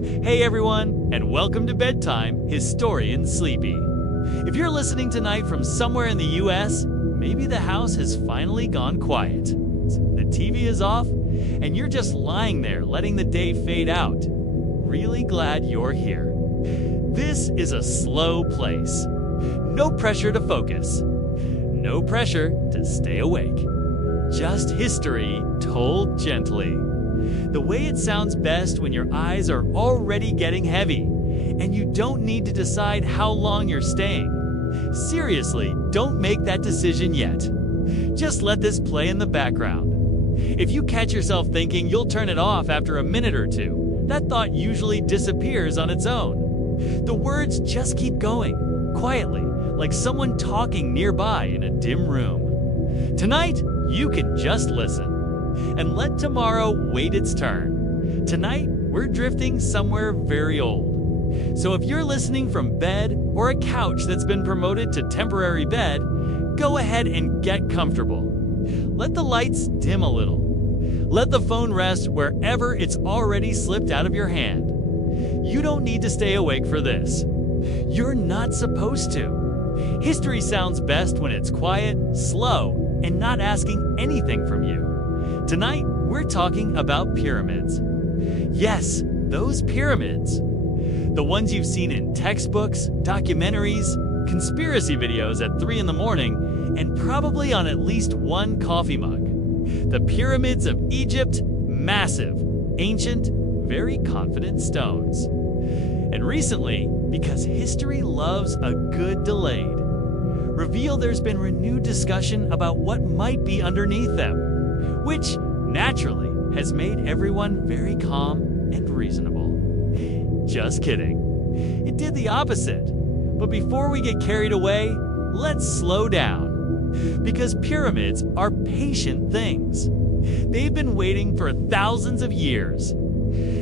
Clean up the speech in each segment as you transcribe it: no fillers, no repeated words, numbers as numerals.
Hey everyone, and welcome to Bedtime Historian Sleepy. If you're listening tonight from somewhere in the US, maybe the house has finally gone quiet. The TV is off, and you're just lying there letting the day fade out. Really glad you're here. This is a slow place. No pressure to focus. No pressure to stay awake. Just history told gently. The way it sounds best when your eyes are already getting heavy, and you don't need to decide how long you're staying. Seriously, don't make that decision yet. Just let this play in the background. If you catch yourself thinking you'll turn it off after a minute or two, that thought usually disappears on its own. The words just keep going, quietly, like someone talking nearby in a dim room. Tonight, you can just listen. And let tomorrow wait its turn. Tonight, we're drifting somewhere very old. So if you're listening from bed or a couch that's been promoted to temporary bed, go ahead and get comfortable. Let the lights dim a little. Let the phone rest wherever it's already slipped out of your hand. You don't need to stay awake for this. You're not supposed to. History sounds best when it's quiet, slow, and not asking anything from you. Tonight, we're talking about pyramids. Yes, those pyramids. The ones you've seen in textbooks, documentaries, conspiracy videos at 3 in the morning, and probably on at least one coffee mug. The pyramids of Egypt, massive, ancient, very confident stones. And recently, because history loves a good delayed, reveal there's been renewed discussion about what might be underneath them, which naturally has made everyone very calm and reasonable. Just kidding. It did the opposite. But before we get carried away, let's slow down. Because pyramids are patient things. They've been waiting for thousands of years.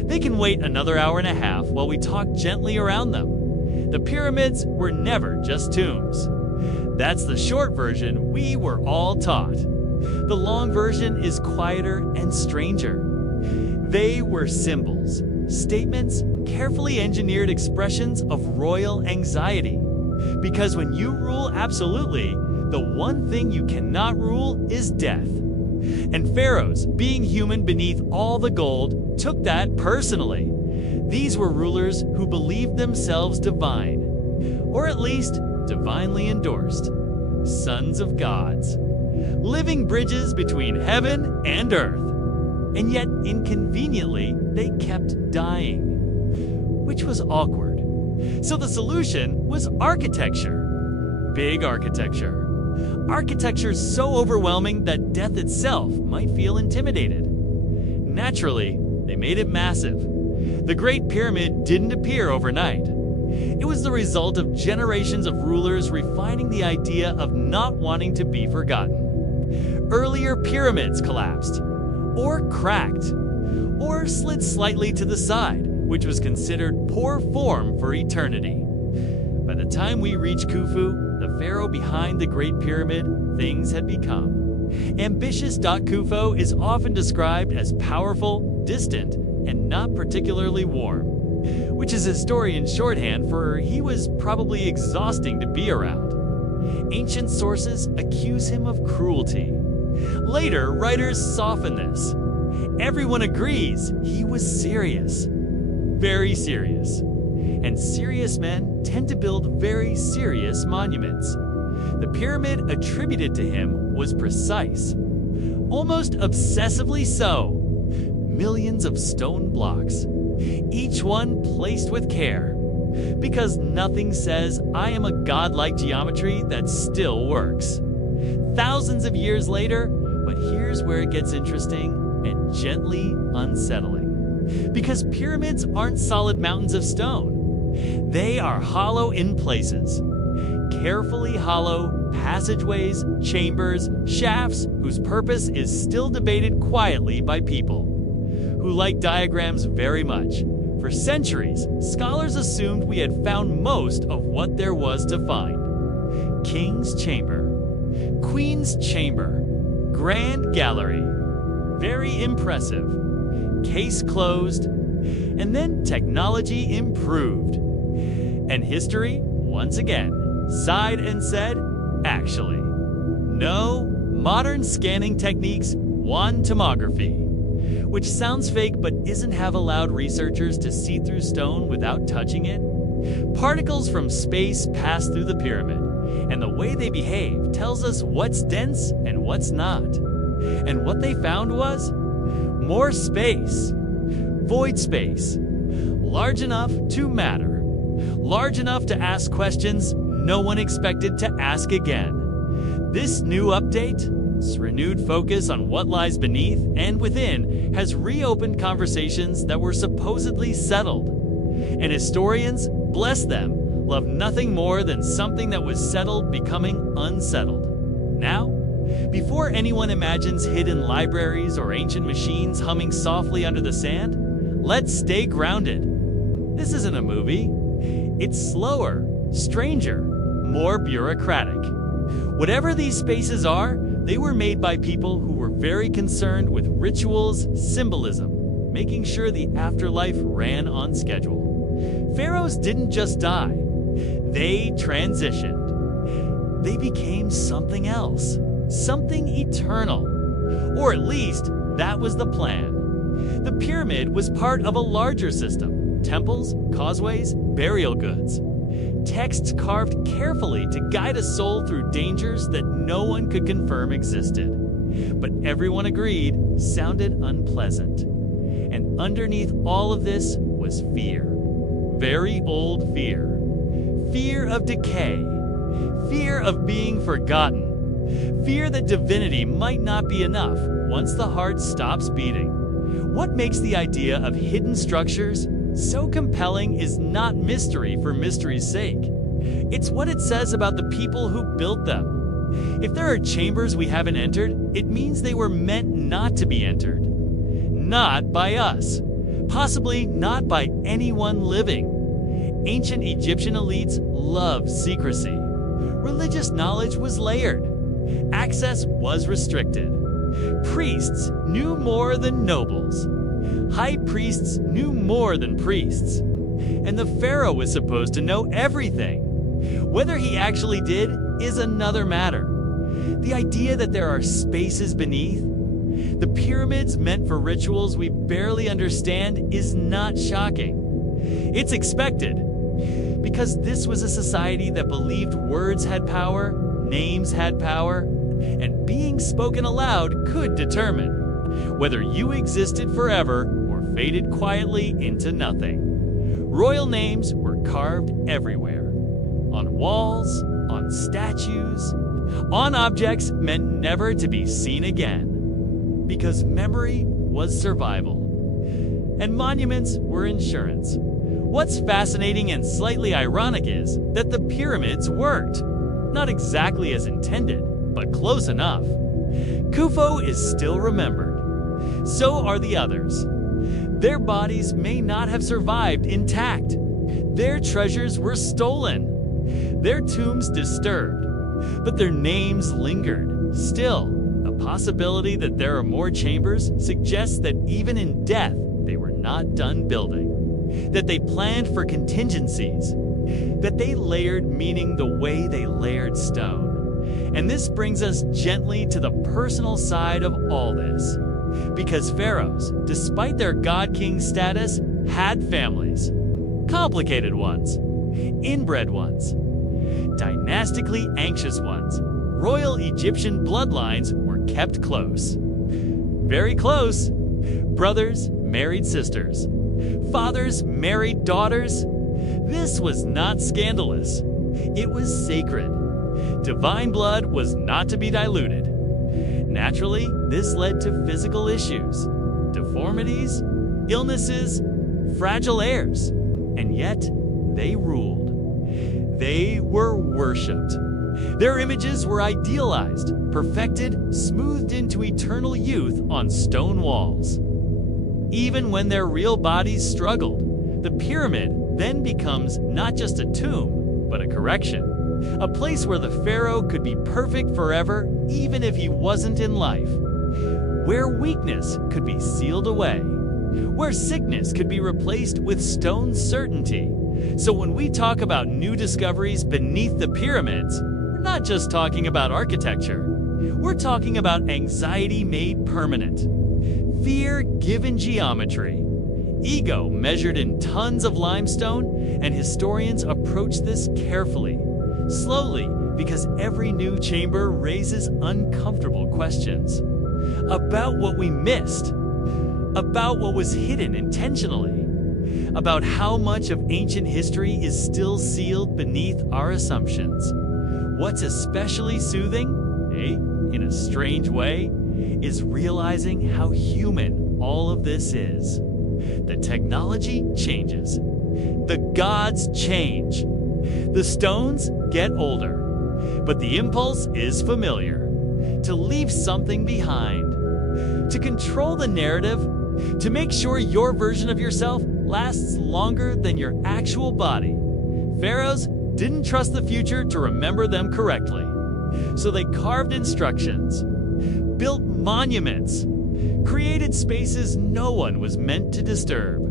They can wait another hour and a half while we talk gently around them. The pyramids were never just tombs. That's the short version we were all taught. The long version is quieter and stranger. They were symbols, statements, carefully engineered expressions of royal anxiety. Because when you rule absolutely, the one thing you cannot rule is death. And pharaohs, being human beneath all the gold, took that personally. These were rulers who believed themselves divine, or at least divinely endorsed, sons of gods. Living bridges between heaven and earth. And yet, inconveniently, they kept dying, which was awkward. So the solution was architecture. Big architecture. Architecture so overwhelming that death itself might feel intimidated. Naturally, they made it massive. The Great Pyramid didn't appear overnight. It was the result of generations of rulers refining the idea of not wanting to be forgotten. Earlier pyramids collapsed, or cracked, or slid slightly to the side, which was considered poor form for eternity. By the time we reach Khufu, the pharaoh behind the Great Pyramid, things had become. Ambitious Khufu is often described as powerful, distant, and not particularly warm, which is historian shorthand for he was probably exhausting to be around. Ancient sources accuse him of cruelty. Later, writers soften this. Everyone agrees he was serious. Very serious. And serious men tend to build very serious monuments. The pyramid attributed to him was precise. Almost obsessively so. Millions of stone blocks, each one placed with care. Because nothing says I am a godlike geometry that still works. Thousands of years later, but here's where it gets interesting and gently unsettling. Because pyramids aren't solid mountains of stone. They are hollow in places. Carefully hollow passageways, chambers, shafts whose purpose is still debated quietly by people who like diagrams very much. For centuries, scholars assumed we had found most of what there was to find. King's Chamber, Queen's Chamber, Grand Gallery. Very impressive. Case closed. And then technology improved. And history, once again, sighed and said, actually, no, modern scanning techniques won tomography. Which sounds fake but isn't have allowed researchers to see through stone without touching it. Particles from space pass through the pyramid, and the way they behave tells us what's dense and what's not. And what they found was more space. Void space. Large enough to matter. Large enough to ask questions no one expected to ask again. This new update, this renewed focus on what lies beneath and within, has reopened conversations that were supposedly settled. And historians, bless them, love nothing more than something that was settled becoming unsettled. Now, before anyone imagines hidden libraries or ancient machines humming softly under the sand, let's stay grounded. This isn't a movie. It's slower, stranger, more bureaucratic. Whatever these spaces are, they were made by people who were very concerned with rituals, symbolism, making sure the afterlife ran on schedule. Pharaohs didn't just die. They transitioned. They became something else, something eternal. Or at least, that was the plan. The pyramid was part of a larger system: temples, causeways, burial goods. Texts carved carefully to guide a soul through dangers that no one could confirm existed. But everyone agreed sounded unpleasant. And underneath all of this was fear. Very old fear. Fear of decay. Fear of being forgotten. Fear that divinity might not be enough once the heart stops beating. What makes the idea of hidden structures so compelling is not mystery for mystery's sake. It's what it says about the people who built them. If there are chambers we haven't entered, it means they were meant not to be entered. Not by us. Possibly not by anyone living. Ancient Egyptian elites loved secrecy. Religious knowledge was layered. Access was restricted. Priests knew more than nobles. High priests knew more than priests. And the pharaoh was supposed to know everything. Whether he actually did is another matter. The idea that there are spaces beneath, the pyramids meant for rituals we barely understand, is not shocking. It's expected. Because this was a society that believed words had power, names had power, and being spoken aloud could determine whether you existed forever or faded quietly into nothing. Royal names were carved everywhere. On walls, on statues, on objects meant never to be seen again. Because memory was survival. And monuments were insurance. What's fascinating and slightly ironic is that the pyramids worked. Not exactly as intended, but close enough. Khufu is still remembered. So are the others. Their bodies may not have survived intact. Their treasures were stolen. Their tombs disturbed. But their names lingered. Still, a possibility that there are more chambers suggests that even in death, they were not done building. That they planned for contingencies. That they layered meaning the way they layered stone. And this brings us gently to the personal side of all this. Because pharaohs, despite their god-king status, had families. Complicated ones. Inbred ones. Dynastically anxious ones. Royal Egyptian bloodlines were kept close. Very close. Brothers married sisters. Fathers married daughters. This was not scandalous. It was sacred. Divine blood was not to be diluted. Naturally, this led to physical issues, deformities, illnesses, fragile heirs. And yet, they ruled. They were worshipped. Their images were idealized, perfected, smoothed into eternal youth on stone walls. Even when their real bodies struggled, the pyramid then becomes not just a tomb, but a correction. A place where the pharaoh could be perfect forever, even if he wasn't in life. Where weakness could be sealed away. where sickness could be replaced with stone certainty. So when we talk about new discoveries beneath the pyramids, we're not just talking about architecture. We're talking about anxiety made permanent, fear given geometry, ego measured in tons of limestone, and historians approach this carefully, slowly, because every new chamber raises uncomfortable questions about what we missed, about what was hidden intentionally, about how much of ancient history is still sealed beneath our assumptions. What's especially soothing, in a strange way, is realizing how human all of this is. The technology changes. The gods change. The stones get older. But the impulse is familiar. To leave something behind. To control the narrative. To make sure your version of yourself lasts longer than your actual body. Pharaohs didn't trust the future to remember them correctly. So they carved instructions, built monuments, created spaces no one was meant to disturb.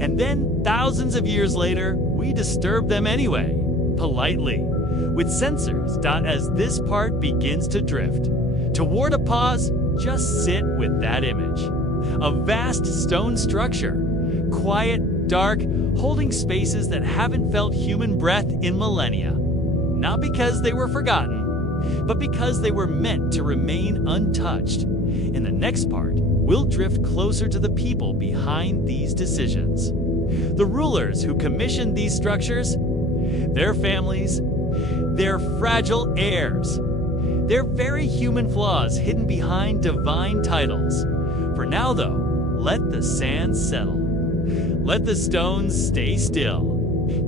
And then, thousands of years later, we disturb them anyway, politely, with censors. As this part begins to drift. Toward a pause, just sit with that image. A vast stone structure, quiet, dark, holding spaces that haven't felt human breath in millennia. Not because they were forgotten, but because they were meant to remain untouched. In the next part, we'll drift closer to the people behind these decisions. The rulers who commissioned these structures, their families, their fragile heirs, their very human flaws hidden behind divine titles. For now, though, let the sand settle. Let the stones stay still.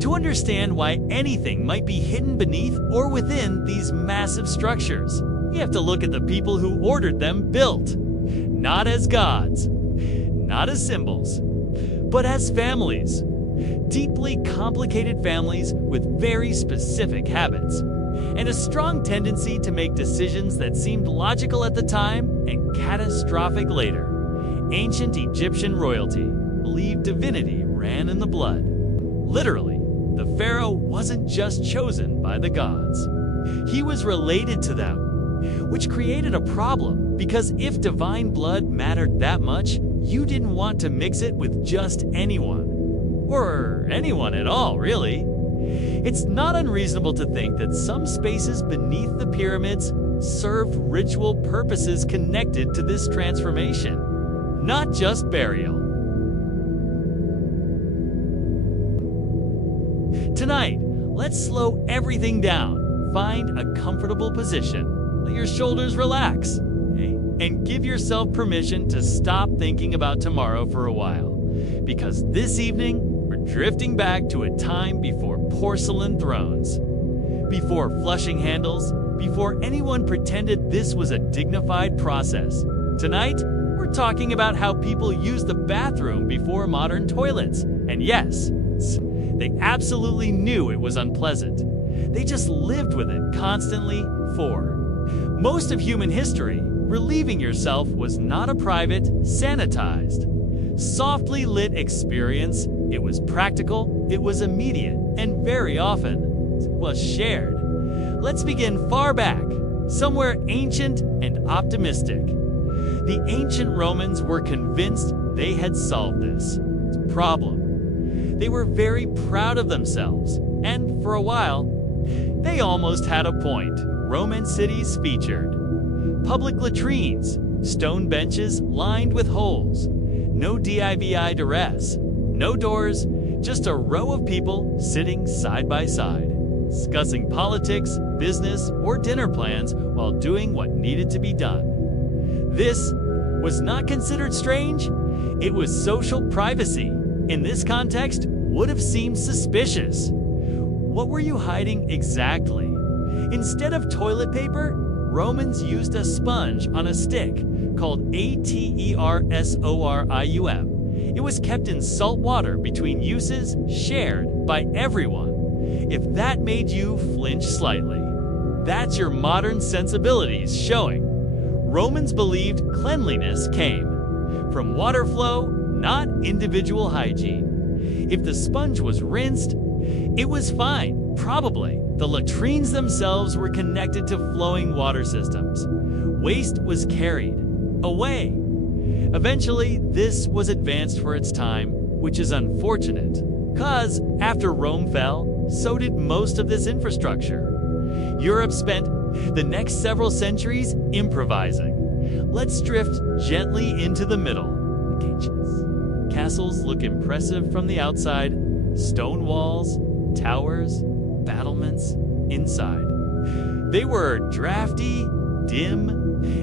To understand why anything might be hidden beneath or within these massive structures, you have to look at the people who ordered them built. Not as gods, not as symbols, but as families. Deeply complicated families with very specific habits, and a strong tendency to make decisions that seemed logical at the time and catastrophic later. Ancient Egyptian royalty believed divinity ran in the blood. Literally, the pharaoh wasn't just chosen by the gods. He was related to them, which created a problem because if divine blood mattered that much, you didn't want to mix it with just anyone. Or anyone at all, really. It's not unreasonable to think that some spaces beneath the pyramids served ritual purposes connected to this transformation, not just burial. Tonight, let's slow everything down. Find a comfortable position. Let your shoulders relax. And give yourself permission to stop thinking about tomorrow for a while. Because this evening, we're drifting back to a time before porcelain thrones. Before flushing handles. Before anyone pretended this was a dignified process. Tonight, we're talking about how people used the bathroom before modern toilets. And yes, they absolutely knew it was unpleasant. They just lived with it constantly for most of human history. Relieving yourself was not a private, sanitized, softly lit experience. It was practical, it was immediate, and very often was shared. Let's begin far back, somewhere ancient and optimistic. The ancient Romans were convinced they had solved this problem. They were very proud of themselves, and for a while, they almost had a point. Roman cities featured public latrines, stone benches lined with holes, no divi duress, no doors, just a row of people sitting side by side, discussing politics, business, or dinner plans while doing what needed to be done. This was not considered strange. It was social privacy. In this context, would have seemed suspicious. What were you hiding exactly? Instead of toilet paper, Romans used a sponge on a stick called atersorium. It was kept in salt water between uses, shared by everyone. If that made you flinch slightly, that's your modern sensibilities showing. Romans believed cleanliness came from water flow, not individual hygiene. If the sponge was rinsed, it was fine, probably. The latrines themselves were connected to flowing water systems. Waste was carried away. Eventually, this was advanced for its time, which is unfortunate, because after Rome fell, so did most of this infrastructure. Europe spent the next several centuries improvising. Let's drift gently into the middle. Castles look impressive from the outside, stone walls, towers, battlements inside. They were drafty, dim,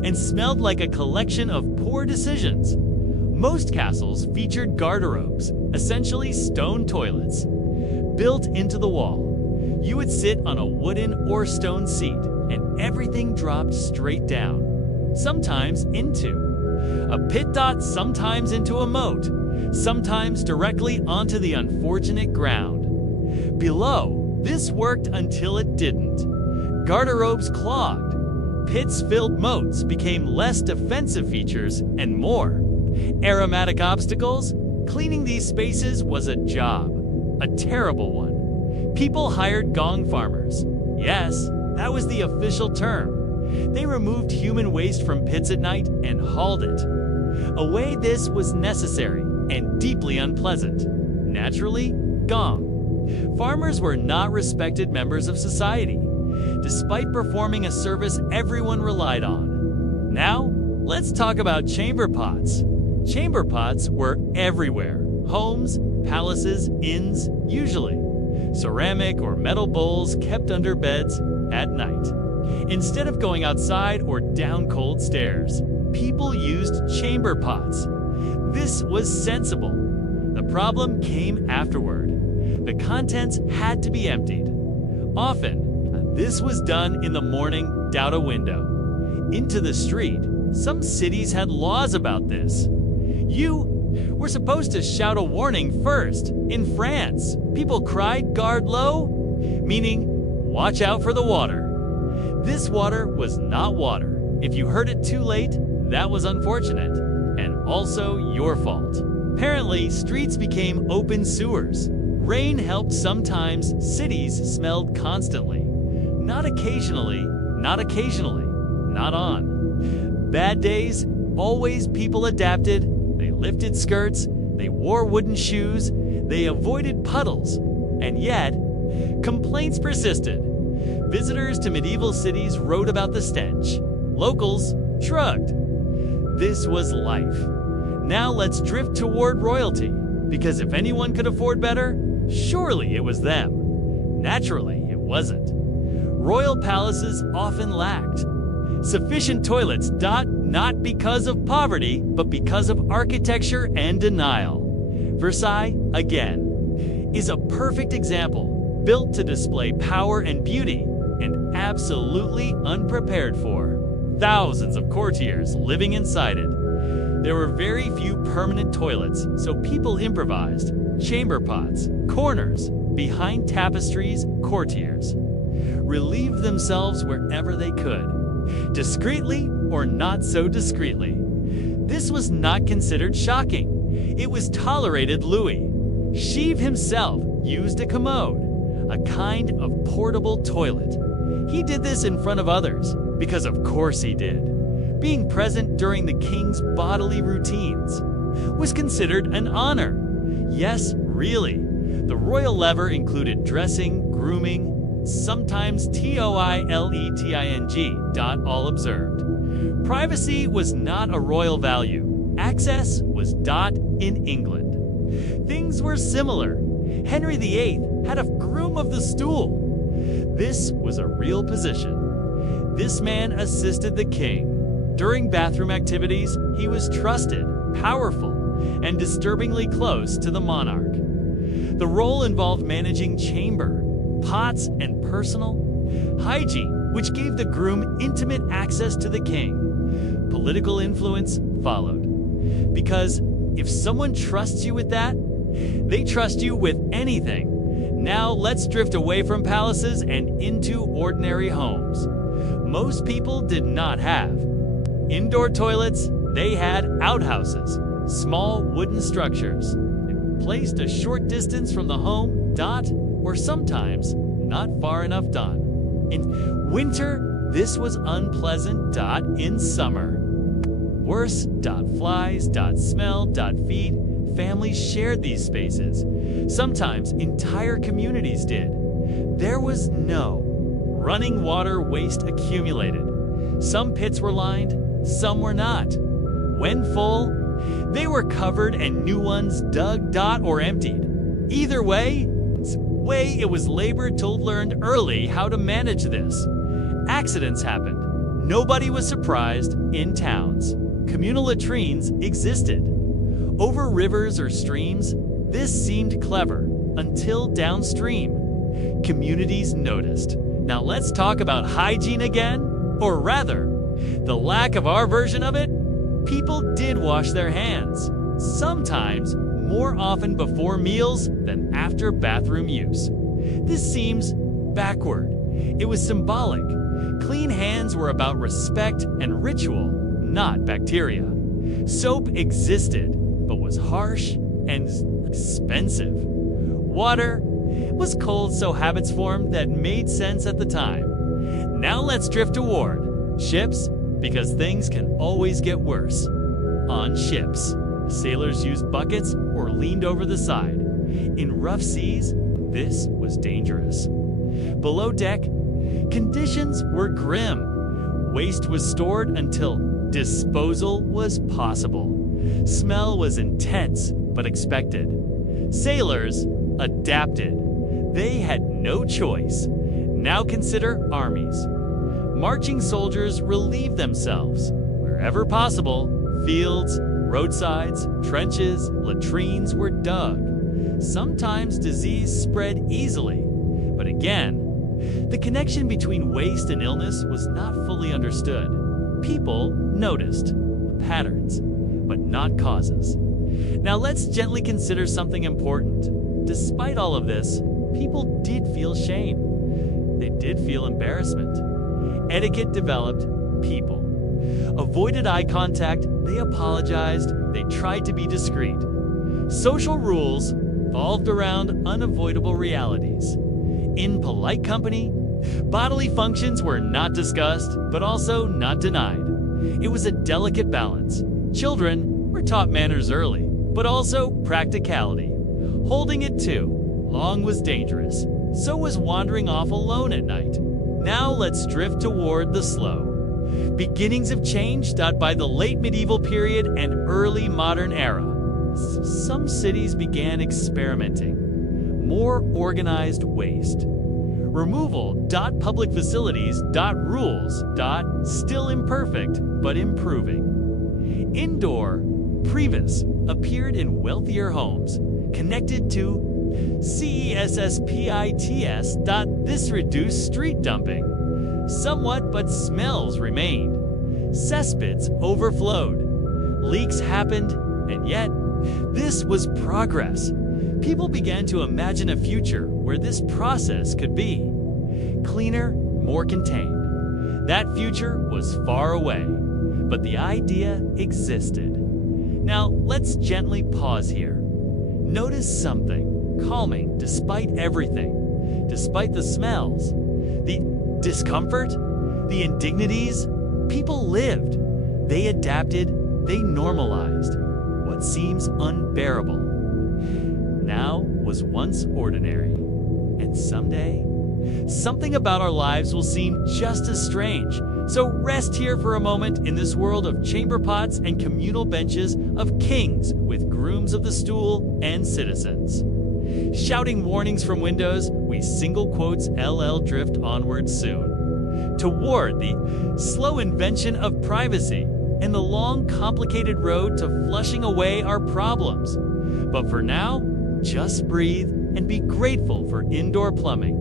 and smelled like a collection of poor decisions. Most castles featured garderobes, essentially stone toilets, built into the wall. You would sit on a wooden or stone seat, and everything dropped straight down, sometimes into a pit dot, sometimes into a moat, sometimes directly onto the unfortunate ground. Below, this worked until it didn't. Garderobes clogged. Pits-filled moats became less defensive features and more. Aromatic obstacles? Cleaning these spaces was a job. A terrible one. People hired gong farmers. Yes, that was the official term. They removed human waste from pits at night and hauled it away. This was necessary and deeply unpleasant. Naturally, gong. Farmers were not respected members of society, despite performing a service everyone relied on. Now, let's talk about chamber pots. Chamber pots were everywhere. Homes, palaces, inns, usually. Ceramic or metal bowls kept under beds at night. Instead of going outside or down cold stairs, people used chamber pots. This was sensible. The problem came afterward. The contents had to be emptied. Often, this was done in the morning, out a window. Into the street. Some cities had laws about this. You were supposed to shout a warning first. In France, people cried "Garde l'eau," meaning watch out for the water. This water was not water. If you heard it too late, that was unfortunate, and also your fault. Apparently, streets became open sewers. Rain helped sometimes. Cities smelled constantly. Not occasionally, not occasionally, not on. Bad days, always people adapted. They lifted skirts, they wore wooden shoes, they avoided puddles, and yet, complaints persisted. Visitors to medieval cities wrote about the stench. Locals shrugged. This was life. Now let's drift toward royalty, because if anyone could afford better, surely it was them. Naturally, it wasn't. Royal palaces often lacked sufficient toilets, not because of poverty, but because of architecture and denial. Versailles, again, is a perfect example, built to display power and beauty, and absolutely unprepared for. Thousands of courtiers living inside it. There were very few permanent toilets, so people improvised. Chamber pots, corners, behind tapestries, courtiers relieved themselves wherever they could, discreetly or not so discreetly. This was not considered shocking. It was tolerated. Louis Chiv himself used a commode, a kind of portable toilet. He did this in front of others, because of course he did. Being present during the king's bodily routines was considered an honor. Yes, really. The royal lever included dressing, grooming, sometimes toileting, all observed. Privacy was not a royal value. Access was in England. Things were similar. Henry VIII had a groom of the stool. This was a real position. This man assisted the king. During bathroom activities, he was trusted, powerful, and disturbingly close to the monarch. The role involved managing chamber, pots, and personal hygiene, which gave the groom intimate access to the king. Political influence followed. Because if someone trusts you with that, they trust you with anything. Now let's drift away from palaces and into ordinary homes. Most people did not have indoor toilets, they had outhouses. small wooden structures, placed a short distance from the home, or sometimes not far enough. In winter, this was unpleasant. In summer, worse. Flies. Smell. Feed. Families shared these spaces. Sometimes entire communities did. There was no running water waste accumulated. Some pits were lined, some were not. When full, they were covered and new ones dug. Or emptied. Either way, it was labor tool learned early how to manage this. Accidents happened. Nobody was surprised. In towns, communal latrines existed. Over rivers or streams, this seemed clever until downstream. Communities noticed. Now let's talk about hygiene again, or rather, the lack of our version of it. People did wash their hands, sometimes more often before meals than after bathroom use. This seems backward. It was symbolic. Clean hands were about respect and ritual, not bacteria. Soap existed, but was harsh and expensive. Water was cold, so habits formed that made sense at the time. Now let's drift toward ships, because things can always get worse. On ships, sailors used buckets or leaned over the side. In rough seas, this was dangerous. Below deck, conditions were grim. Waste was stored until disposal was possible. Smell was intense but expected. Sailors adapted. They had no choice. Now consider armies. Marching soldiers relieved themselves wherever possible. Fields, roadsides, trenches, latrines were dug. Sometimes disease spread easily, but again, the connection between waste and illness was not fully understood. People noticed patterns, but not causes. Now let's gently consider something important. Despite all of this, people did feel shame. They did feel embarrassment. Etiquette developed. People avoided eye contact. They apologized. They tried to be discreet. Social rules evolved around unavoidable realities. In polite company, bodily functions were not discussed, but also not denied. It was a delicate balance. Children were taught manners early, but also practicality. Holding it too long was dangerous. So was wandering off alone at night. Now let's drift toward the slow beginnings of change by the late medieval period and early modern era. Some cities began experimenting. More organized waste. Removal. Public facilities. Rules. Still imperfect, but improving. Indoor. Privis appeared in wealthier homes, connected to CESSPITS. This reduced street dumping. Somewhat, but smells remained. Cesspits overflowed. Leaks happened, and yet, this was progress. People began to imagine a future where this process could be cleaner, more contained. That future was far away, but the idea existed. Now, let's gently pause here. Notice something calming despite everything, despite the smells, the discomfort, the indignities. People lived. They adapted. They normalized. What seems unbearable now was once ordinary. And someday, something about our lives will seem just as strange. So rest here for a moment in this world of chamber pots and communal benches, of kings with grooms of the stool and citizens. Shouting warnings from windows, we single quotes LL drift onward soon. Toward the slow invention of privacy and the long, complicated road to flushing away our problems. But for now, just breathe and be grateful for indoor plumbing.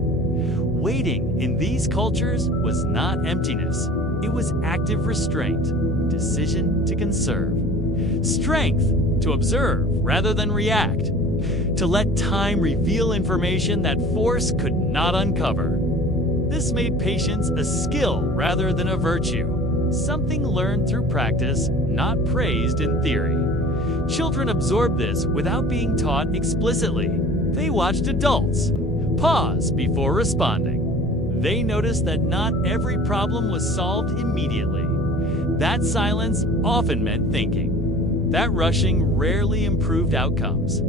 Waiting in these cultures was not emptiness. It was active restraint, decision to conserve, strength to observe rather than react, to let time reveal information that force could not uncover. This made patience a skill rather than a virtue, something learned through practice, not praised in theory. Children absorb this without being taught explicitly. They watched adults pause before responding. They noticed that not every problem was solved immediately. That silence often meant thinking. That rushing rarely improved outcomes.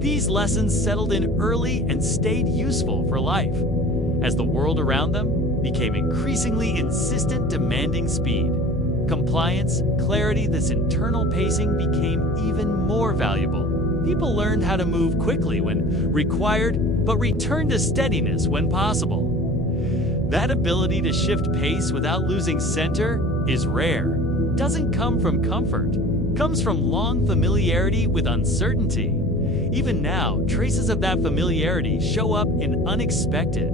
These lessons settled in early and stayed useful for life. As the world around them became increasingly insistent, demanding speed, compliance, clarity, this internal pacing became even more valuable. People learned how to move quickly when required, but return to steadiness when possible. That ability to shift pace without losing center is rare. Doesn't come from comfort. Comes from long familiarity with uncertainty. Even now, traces of that familiarity show up in unexpected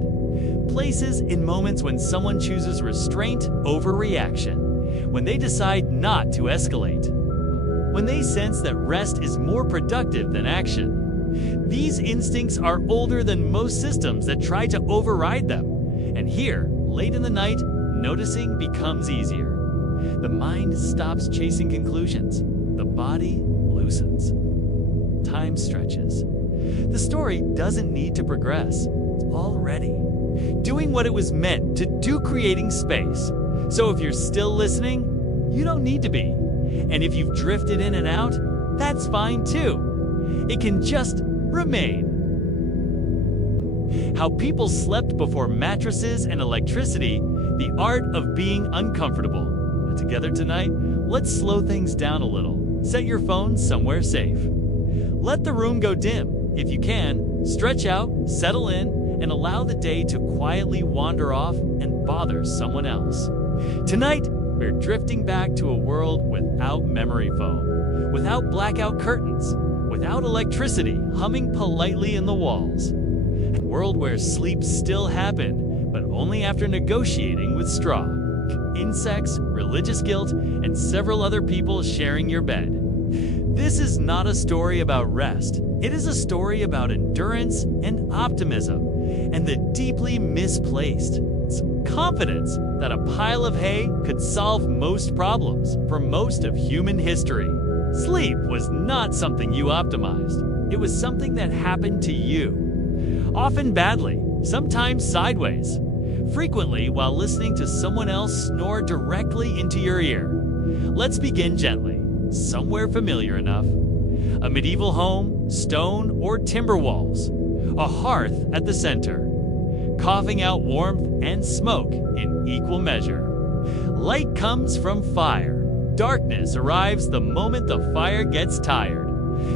places, in moments when someone chooses restraint over reaction, when they decide not to escalate, when they sense that rest is more productive than action. These instincts are older than most systems that try to override them. And here, late in the night, noticing becomes easier. The mind stops chasing conclusions. The body loosens. Time stretches. The story doesn't need to progress. It's already doing what it was meant to do, creating space. So if you're still listening, you don't need to be. And if you've drifted in and out, that's fine too. It can just remain. How people slept before mattresses and electricity, the art of being uncomfortable. Together tonight, let's slow things down a little. Set your phone somewhere safe. Let the room go dim. If you can, stretch out, settle in, and allow the day to quietly wander off and bother someone else. Tonight, we're drifting back to a world without memory foam, without blackout curtains, without electricity humming politely in the walls. A world where sleep still happened, but only after negotiating with straw, insects, religious guilt, and several other people sharing your bed. This is not a story about rest. It is a story about endurance and optimism, and the deeply misplaced confidence that a pile of hay could solve most problems for most of human history. Sleep was not something you optimized. It was something that happened to you. Often badly, sometimes sideways. Frequently while listening to someone else snore directly into your ear. Let's begin gently, somewhere familiar enough. A medieval home, stone or timber walls. A hearth at the center. Coughing out warmth and smoke in equal measure. Light comes from fire. Darkness arrives the moment the fire gets tired.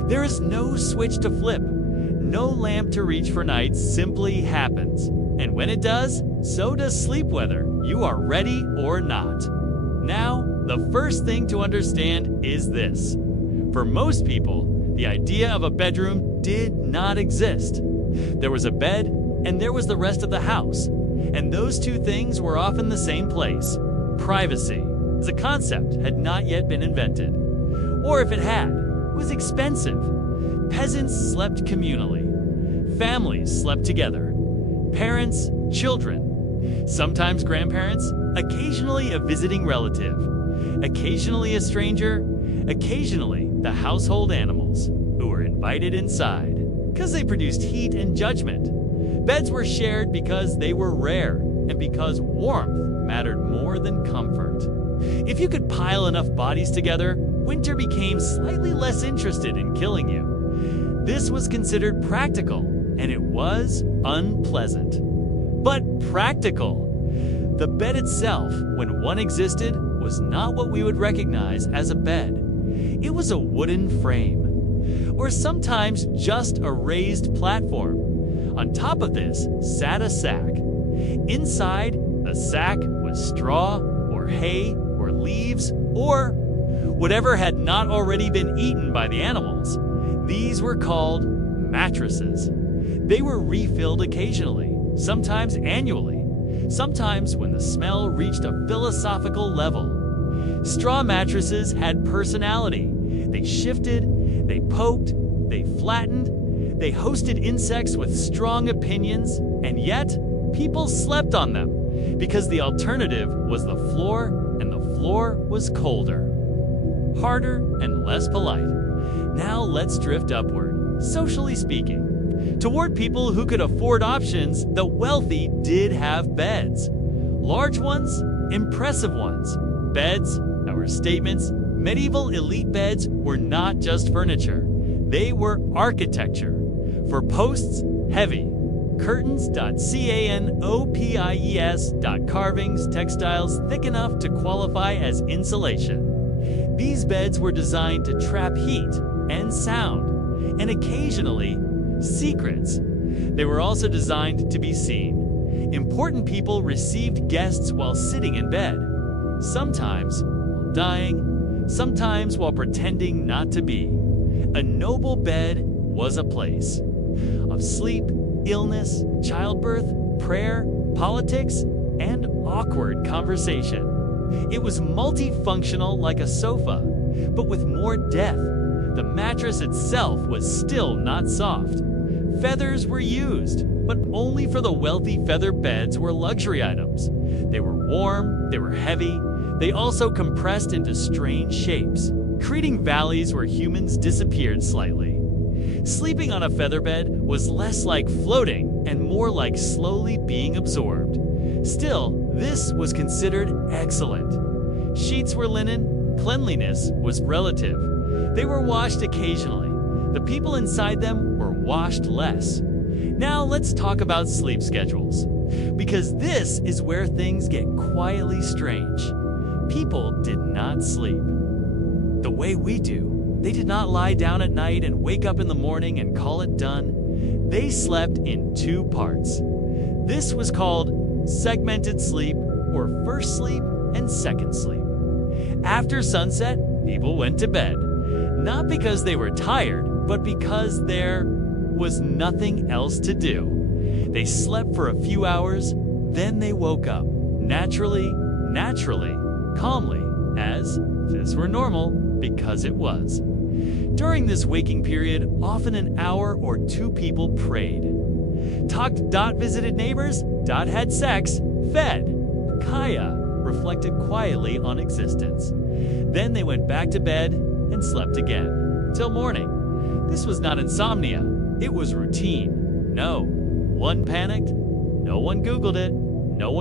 There is no switch to flip. No lamp to reach for night, simply happens. And when it does, so does sleep, whether you are ready or not. Now, the first thing to understand is this. For most people, the idea of a bedroom did not exist. There was a bed, and there was the rest of the house. And those two things were often the same place. Privacy, as a concept, had not yet been invented. Or if it had, it was expensive. Peasants slept communally. Families slept together. Parents, children, sometimes grandparents, occasionally a visiting relative, occasionally a stranger, occasionally the household animals who were invited inside because they produced heat and judgment. Beds were shared because they were rare and because warmth mattered more than comfort. If you could pile enough bodies together, winter became slightly less interested in killing you. This was considered practical, and it was unpleasant. But practical. The bed itself, when one existed, was not what we would recognize as a bed. It was a wooden frame, or sometimes just a raised platform. On top of this sat a sack. Inside, the sack was straw, or hay, or leaves, or whatever had not already been eaten by the animals. These were called mattresses. They were refilled occasionally, sometimes annually, sometimes when the smell reached a philosophical level. Straw mattresses had personality. They shifted, they poked, they flattened, they hosted insects with strong opinions, and yet people slept on them because the alternative was the floor, and the floor was colder, harder, and less polite. Now let's drift upward, socially speaking. Toward people who could afford options, the wealthy did have beds. Large ones, impressive ones. Beds, our statements, medieval elite beds were not just furniture. They were architecture. For posts, heavy. Curtains, canopis, carvings, textiles thick enough to qualify as insulation. These beds were designed to trap heat and sound, and occasionally, secrets. They were also designed to be seen. Important people received guests while sitting in bed, sometimes while dying, sometimes while pretending not to be. A noble bed was a place of sleep, illness, childbirth, prayer, politics, and awkward conversation. It was multifunctional like a sofa, but with more depth. The mattress itself was still not soft. Feathers were used, but only for the wealthy. Feather beds were luxury items. They were warm, they were heavy, they also compressed into strange shapes, creating valleys where humans disappeared slightly. Sleeping on a featherbed was less like floating and more like slowly being absorbed. Still, this was considered excellent. Sheets were linen, cleanliness was relative. They were washed occasionally. The people inside them were washed less. Now let's talk about sleep schedules, because this is where things get quietly strange. People did not sleep the way we do. They did not lie down at night and wake up in the morning and call it done. They slept in two parts. This was called segmented sleep, or first sleep and second sleep. After sunset, people went to bed, not because they were tired, but because there was nothing else to do. They slept for a few hours, then they woke up, naturally, calmly, as if this were normal, because it was. During this waking period, often an hour or two people prayed, talked, visited neighbors, had sex, fed. Kaya reflected quietly on existence. Then they went back to bed and slept again, till morning. This was not insomnia, it was routine. No one panicked, no one Googled it, no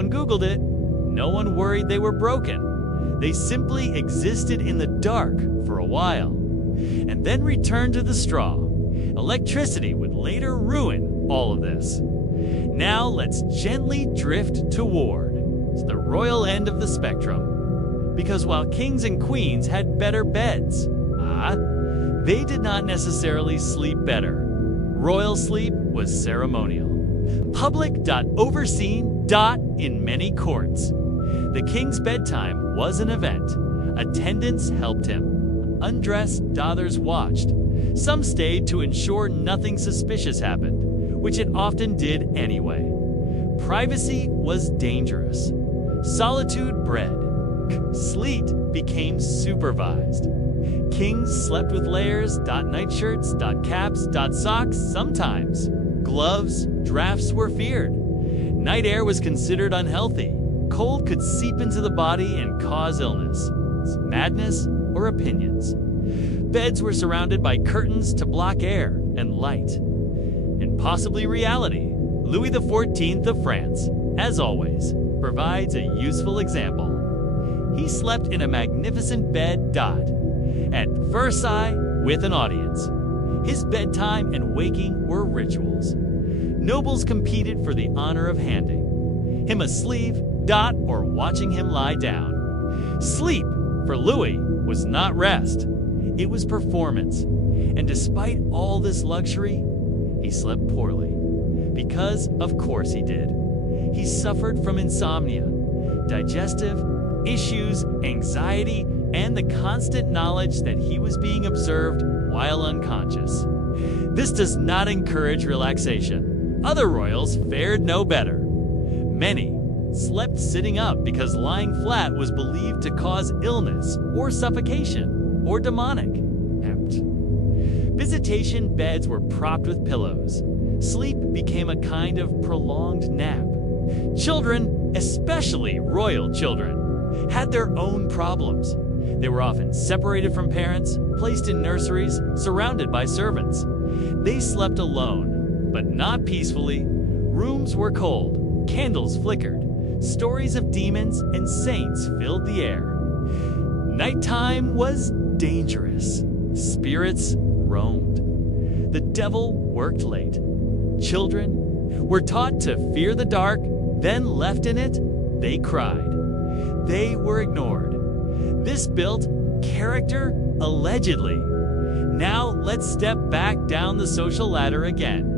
one worried they were broken. They simply existed in the dark for a while, and then returned to the straw. Electricity would later ruin all of this. Now let's gently drift toward the royal end of the spectrum. Because while kings and queens had better beds, they did not necessarily sleep better. Royal sleep was ceremonial. Public. Overseen. In many courts. The king's bedtime was an event. Attendants helped him. Undressed, others watched. Some stayed to ensure nothing suspicious happened, which it often did anyway. Privacy was dangerous. Solitude bred. Sleep became supervised. Kings slept with layers, nightshirts, caps, socks, sometimes. Gloves, drafts were feared. Night air was considered unhealthy. Cold could seep into the body and cause illness, madness, or opinions. Beds were surrounded by curtains to block air and light. And possibly reality. Louis XIV of France, as always, provides a useful example. He slept in a magnificent bed, at Versailles with an audience. His bedtime and waking were rituals. Nobles competed for the honor of handing him a sleeve, or watching him lie down. Sleep, for Louis, was not rest. It was performance. And despite all this luxury, he slept poorly. Because, of course he did. He suffered from insomnia, digestive issues, anxiety, and the constant knowledge that he was being observed while unconscious. This does not encourage relaxation. Other royals fared no better. Many slept sitting up because lying flat was believed to cause illness or suffocation or demonic. Visitation beds were propped with pillows. Sleep became a kind of prolonged nap. Children, especially royal children, had their own problems. They were often separated from parents, placed in nurseries, surrounded by servants. They slept alone, but not peacefully. Rooms were cold, candles flickered, stories of demons and saints filled the air. Nighttime was dangerous. Spirits roamed. The devil worked late. Children were taught to fear the dark, then left in it, they cried. They were ignored. This built character allegedly. Now let's step back down the social ladder again.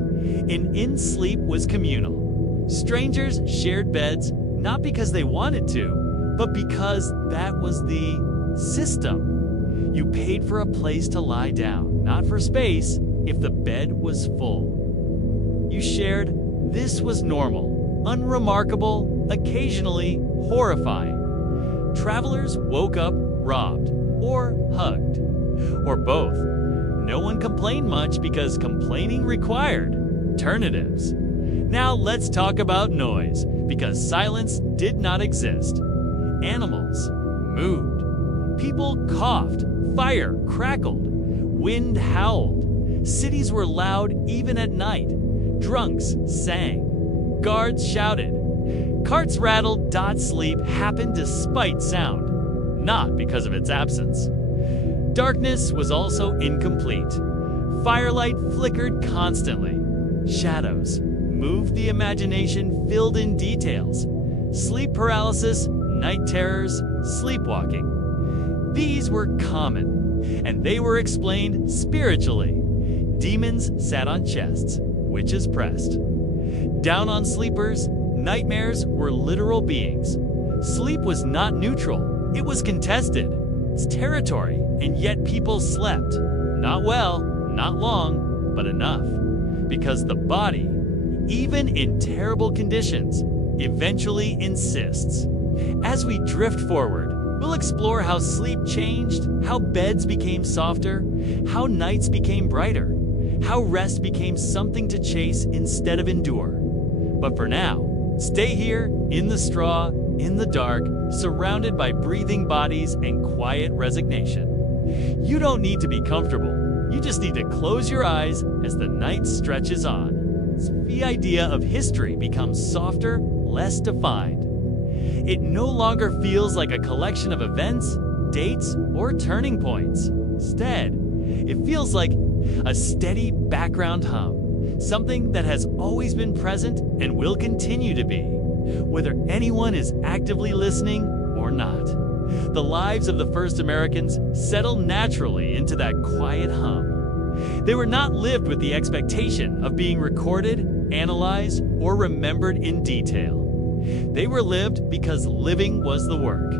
In sleep was communal. Strangers shared beds not because they wanted to, but because that was the system. You paid for a place to lie down, not for space, if the bed was full. You shared. This was normal, unremarkable, occasionally horrifying. Travelers woke up robbed or hugged, or both. No one complained much because complaining required alternatives. Now let's talk about noise, because silence did not exist. Animals moved. People coughed. Fire crackled. Wind howled. Cities were loud even at night. Drunks sang. Guards shouted. Carts rattled. Sleep happened despite sound, not because of its absence. Darkness was also incomplete. Firelight flickered constantly. Shadows moved the imagination, filled in details. Sleep paralysis, night terrors, sleepwalking. These were common, and they were explained spiritually. Demons sat on chests, witches pressed. Down on sleepers, nightmares were literal beings. Sleep was not neutral, it was contested. It's territory, and yet people slept. Not well, not long, but enough. Because the body, even in terrible conditions, eventually insists. As we drift forward, we'll explore how sleep changed, how beds became softer, how nights became brighter, how rest became something to chase instead of endure. But for now, stay here, in the straw, in the dark, surrounded by breathing bodies and quiet resignation. You don't need to be comfortable. You just need to close your eyes as the night stretches on. The idea of history becomes softer, less defined. It no longer feels like a collection of events, dates, or turning points. Instead, it feels like a steady background hum, something that has always been present and will continue to be, whether anyone is actively listening or not. The lives of the first Americans settle naturally into that quiet hum. They were not lived with the expectation of being recorded, analyzed, or remembered in detail. They were lived because living was the work.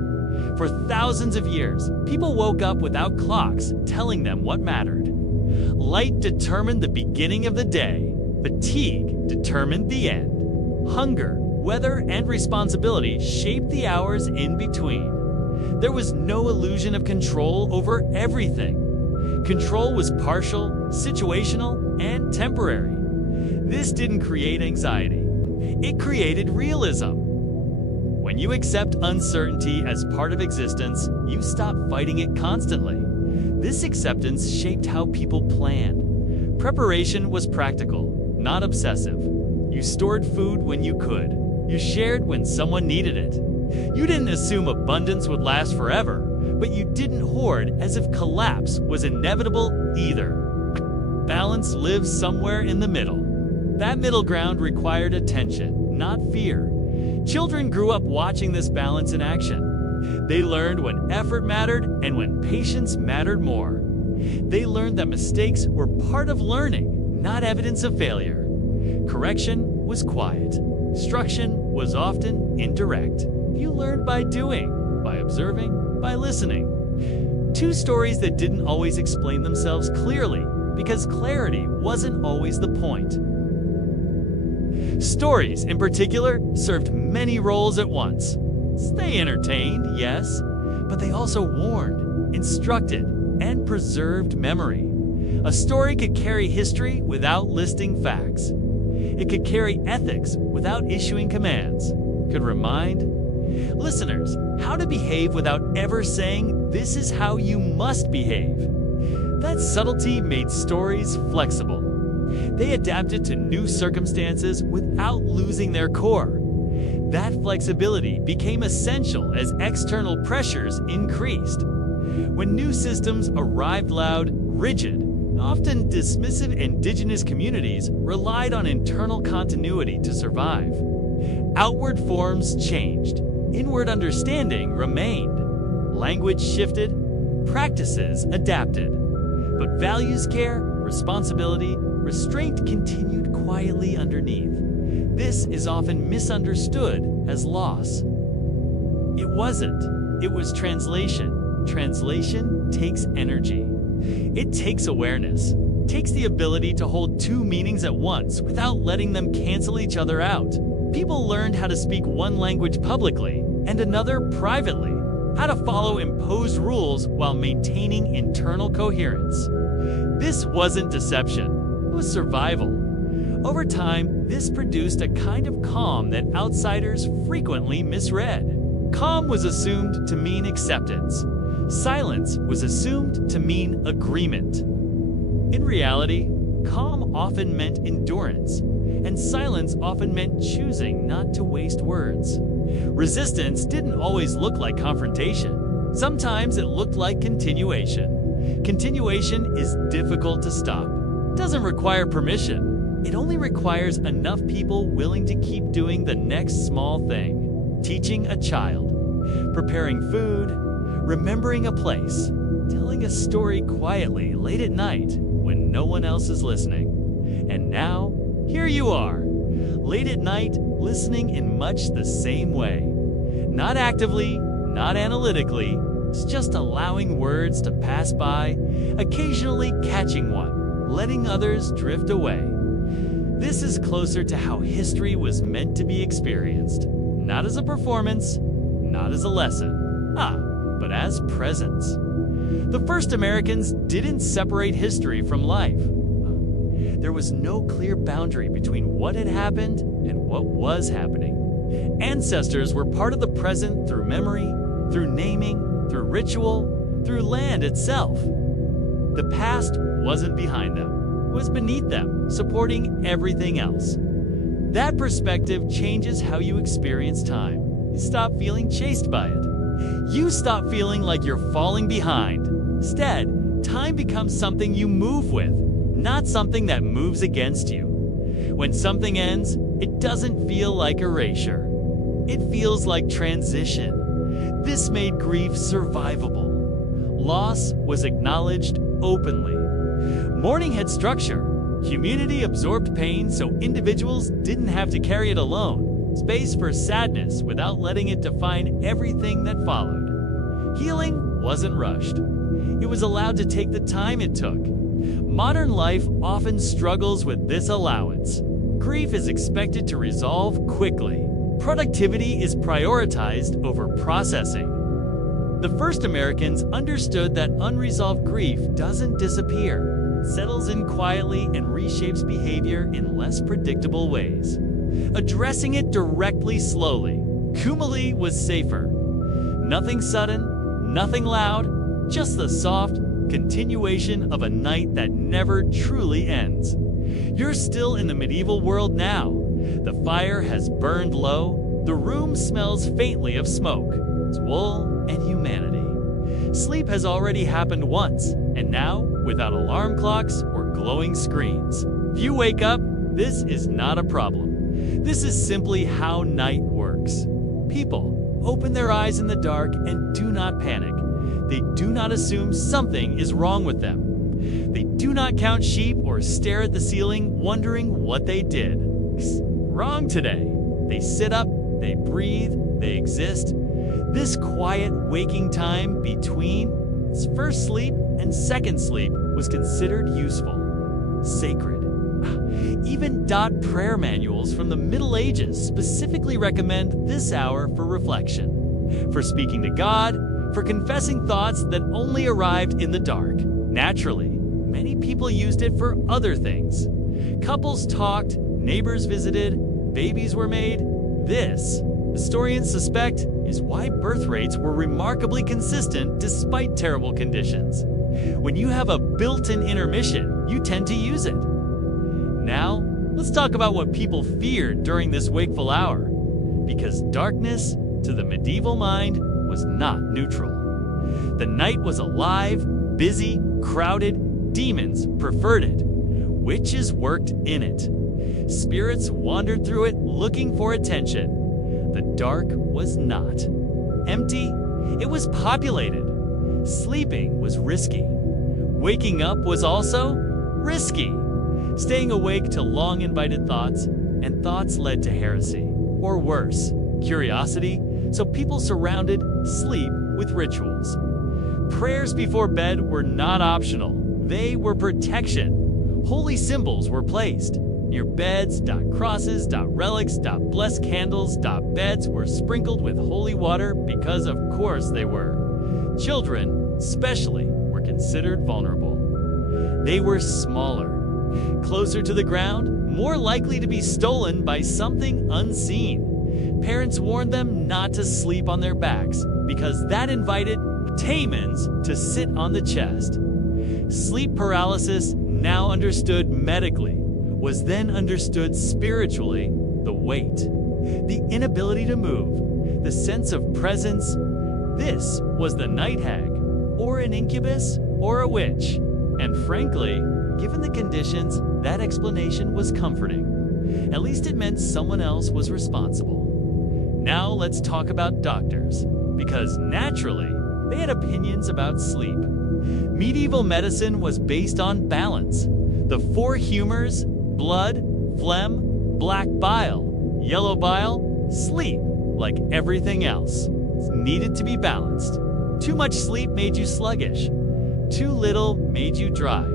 For thousands of years, people woke up without clocks telling them what mattered. Light determined the beginning of the day. Fatigue determined the end. Hunger, weather, and responsibility shaped the hours in between. There was no illusion of control over everything. Control was partial, situational, and temporary. This didn't create anxiety. It created realism. When you accept uncertainty as part of existence, you stop fighting it constantly. This acceptance shaped how people planned. Preparation was practical, not obsessive. You stored food when you could. You shared when someone needed it. You didn't assume abundance would last forever, but you didn't hoard as if collapse was inevitable either. Balance lives somewhere in the middle. That middle ground required attention, not fear. Children grew up watching this balance in action. They learned when effort mattered and when patience mattered more. They learned that mistakes were part of learning, not evidence of failure. Correction was quiet. Instruction was often indirect. You learned by doing, by observing, by listening. Two stories that didn't always explain themselves clearly, because clarity wasn't always the point. Stories, in particular, served many roles at once. They entertained, yes, but they also warned, instructed, and preserved memory. A story could carry history without listing facts. It could carry ethics without issuing commands. Could remind, Listeners, how to behave without ever saying, "This is how you must behave." That subtlety made stories flexible. They adapted to new circumstances without losing their core. That flexibility became essential as external pressures increased. When new systems arrived loud, rigid, often dismissive indigenous communities relied on internal continuity to survive. Outward forms changed, inward understanding remained. Language shifted, practices adapted. But values, care, responsibility, restraint continued quietly underneath. This is often misunderstood as loss. It wasn't. It was translation. Translation takes energy. It takes awareness. It takes the ability to hold two meanings at once without letting them cancel each other out. People learned how to speak one language publicly and another privately, how to follow imposed rules while maintaining internal coherence. This wasn't deception. It was survival. Over time, this produced a kind of calm that outsiders frequently misread. Calm was assumed to mean acceptance. Silence was assumed to mean agreement. In reality, calm often meant endurance, and silence often meant choosing not to waste words. Resistance didn't always look like confrontation. Sometimes it looked like continuation. Continuation is difficult to stop. It doesn't require permission. It only requires enough people willing to keep doing the next small thing. Teaching a child, preparing food, remembering a place, telling a story quietly late at night when no one else is listening. And now, here you are, late at night, listening in much the same way. Not actively, not analytically, it's just allowing words to pass by, occasionally catching one, letting others drift away. This is closer to how history was meant to be experienced, not as a performance, not as a lesson, but as presence. The first Americans didn't separate history from life. There was no clear boundary between what had happened and what was happening. Ancestors were part of the present through memory, through naming, through ritual, through land itself. The past wasn't behind them, it was beneath them, supporting everything else. That perspective changes how you experience time. You stop feeling chased by it. You stop feeling like you're falling behind. Instead, time becomes something you move with, not something that moves against you. When something ends, it doesn't feel like erasure. It feels like transition. This made grief survivable. Loss was acknowledged openly. Mourning had structure. Community absorbed pain so individuals didn't have to carry it alone. Space for sadness without letting it define everything that followed. Healing wasn't rushed. It was allowed to take the time it took. Modern life often struggles with this allowance. Grief is expected to resolve quickly. Productivity is prioritized over processing. The first Americans understood that unresolved grief doesn't disappear. It settles in quietly and reshapes behavior in less predictable ways. Addressing it directly slowly, Kumali was safer. Nothing sudden, nothing loud, just the soft continuation of a night that never truly ends. You're still in the medieval world now. The fire has burned low. The room smells faintly of smoke. It's wool and humanity. Sleep has already happened once, and now, without alarm clocks or glowing screens. If you wake up, this is not a problem. This is simply how night works. People open their eyes in the dark and do not panic. They do not assume something is wrong with them. They do not count sheep or stare at the ceiling wondering what they did. Wrong today. They sit up, they breathe, they exist. This quiet waking time between first sleep and second sleep was considered useful, sacred. Even dot prayer manuals from the Middle Ages specifically recommend this hour for reflection, for speaking to God, for confessing thoughts that only arrived in the dark. Naturally, many people used it for other things. Couples talked, neighbors visited, babies were made. This historians suspect is why birth rates were remarkably consistent despite terrible conditions. When you have a built-in intermission, you tend to use it. Now, let's talk about what people feared during this wakeful hour, because darkness, to the medieval mind, was not neutral. The night was alive, busy, crowded. Demons preferred it. Witches worked in it. Spirits wandered through it looking for attention. The dark was not empty, it was populated. Sleeping was risky. Waking up was also risky. Staying awake to long-invited thoughts, and thoughts led to heresy, or worse, curiosity, so people surrounded sleep with rituals. Prayers before bed were not optional. They were protection. Holy symbols were placed. Near beds, crosses, relics, blessed candles, beds were sprinkled with holy water because of course they were. Children, especially, were considered vulnerable. They were smaller, closer to the ground, more likely to be stolen by something unseen. Parents warned them not to sleep on their backs because that invited demons to sit on the chest. Sleep paralysis, now understood medically, was then understood spiritually, the weight, the inability to move, the sense of presence. This was the night hag, or an incubus, or a witch. And frankly, given the conditions, that explanation was comforting. At least it meant someone else was responsible. Now let's talk about doctors, because naturally, they had opinions about sleep. Medieval medicine was based on balance. The four humors: blood, phlegm, black bile, yellow bile, sleep, like everything else, needed to be balanced. Too much sleep made you sluggish. Too little made you dry.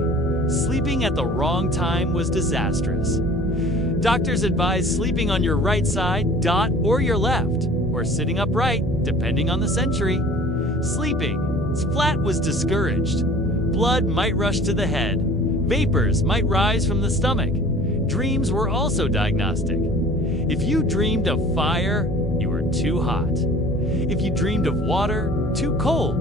Sleeping at the wrong time was disastrous. Doctors advised sleeping on your right side, or your left, or sitting upright, depending on the century. Sleeping flat was discouraged. Blood might rush to the head. Vapors might rise from the stomach. Dreams were also diagnostic. If you dreamed of fire, you were too hot. If you dreamed of water, too cold.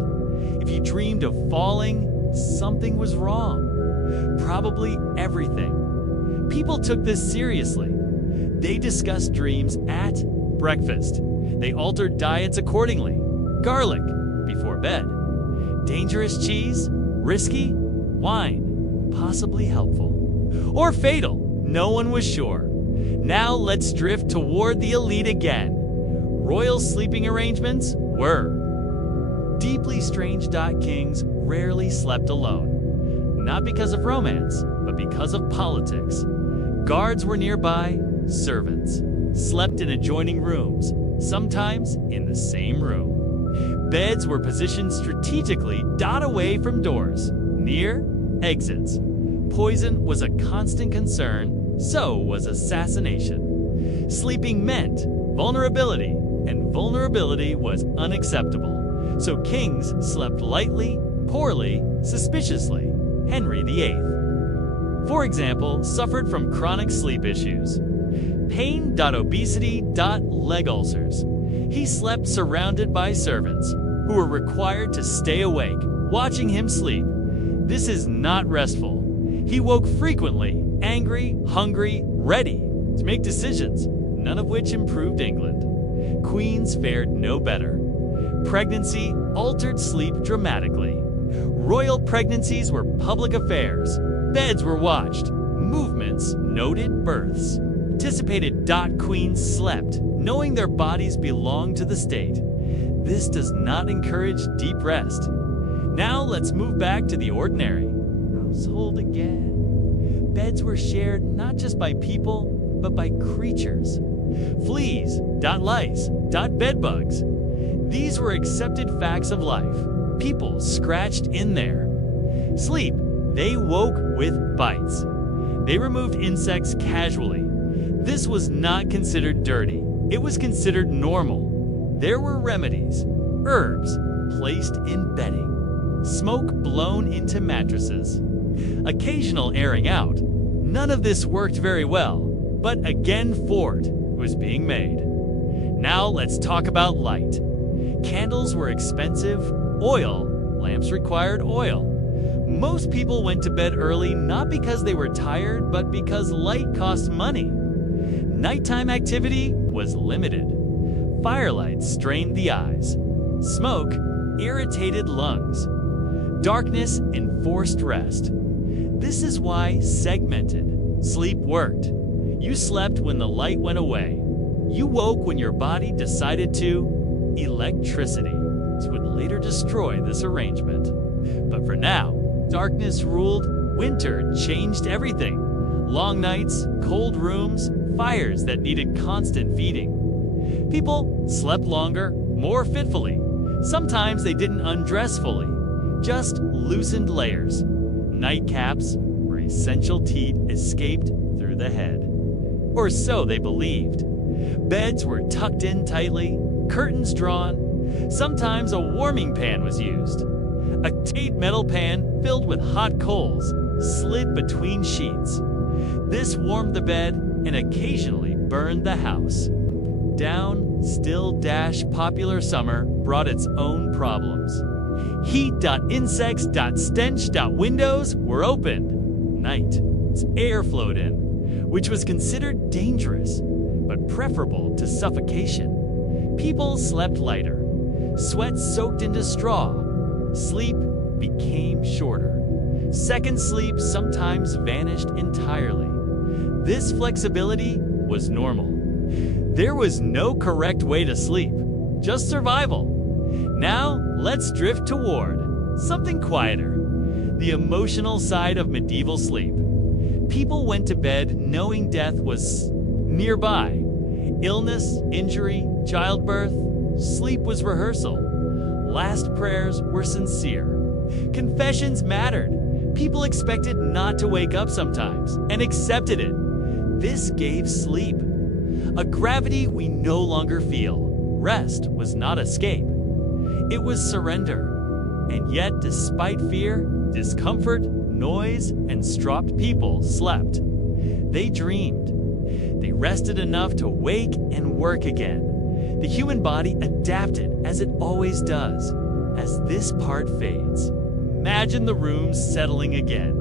If you dreamed of falling, something was wrong. Probably everything. People took this seriously. They discussed dreams at breakfast. They altered diets accordingly. Garlic before bed. Dangerous cheese, risky, wine, possibly helpful. Or fatal, no one was sure. Now let's drift toward the elite again. Royal sleeping arrangements were. Deeply strange. Kings rarely slept alone. Not because of romance, but because of politics. Guards were nearby, servants slept in adjoining rooms, sometimes in the same room. Beds were positioned strategically, away from doors, near exits. Poison was a constant concern, so was assassination. Sleeping meant vulnerability, and vulnerability was unacceptable. So kings slept lightly, poorly, suspiciously. Henry VIII, for example, suffered from chronic sleep issues. Pain, obesity, leg ulcers. He slept surrounded by servants who were required to stay awake, watching him sleep. This is not restful. He woke frequently, angry, hungry, ready to make decisions, none of which improved England. Queens fared no better. Pregnancy altered sleep dramatically. Royal pregnancies were public affairs. Beds were watched. Movements noted births. Anticipated. Queens slept, knowing their bodies belonged to the state. This does not encourage deep rest. Now let's move back to the ordinary household again. Beds were shared not just by people, but by creatures. Fleas, lice, bedbugs. These were accepted facts of life. People scratched in there. Sleep, they woke with bites. They removed insects casually. This was not considered dirty. It was considered normal. There were remedies, herbs placed in bedding, smoke blown into mattresses, occasional airing out. None of this worked very well, but again fort was being made. Now let's talk about light. Candles were expensive. Lamps required oil. Most people went to bed early not because they were tired, but because light cost money. Nighttime activity was limited. Firelight strained the eyes. Smoke irritated lungs. Darkness enforced rest. This is why segmented sleep worked. You slept when the light went away. You woke when your body decided to. Electricity would later destroy this arrangement. But for now, darkness ruled. Winter changed everything. Long nights, cold rooms, fires that needed constant feeding. People slept longer, more fitfully. Sometimes they didn't undress fully, just loosened layers. Nightcaps, where essential heat escaped through the head. Or so they believed. Beds were tucked in tightly, curtains drawn. Sometimes a warming pan was used. A tight metal pan filled with hot coals slid between sheets. This warmed the bed and occasionally burned the house. Down, still dash popular summer brought its own problems. Heat.insects.stench.windows were opened. Night, air flowed in, which was considered dangerous, but preferable to suffocation. People slept lighter. Sweat soaked into straw. Sleep became shorter. Second sleep sometimes vanished entirely. This flexibility was normal. There was no correct way to sleep, just survival. Now, let's drift toward something quieter, the emotional side of medieval sleep. People went to bed knowing death was nearby. Illness, injury, childbirth, sleep was rehearsal. Last prayers were sincere. Confessions mattered. People expected not to wake up sometimes and accepted it. This gave sleep a gravity we no longer feel. Rest was not escape. It was surrender. And yet, despite fear, discomfort, noise, and stropped people slept. They dreamed. They rested enough to wake and work again. The human body adapted as it always does. As this part fades, imagine the room settling again.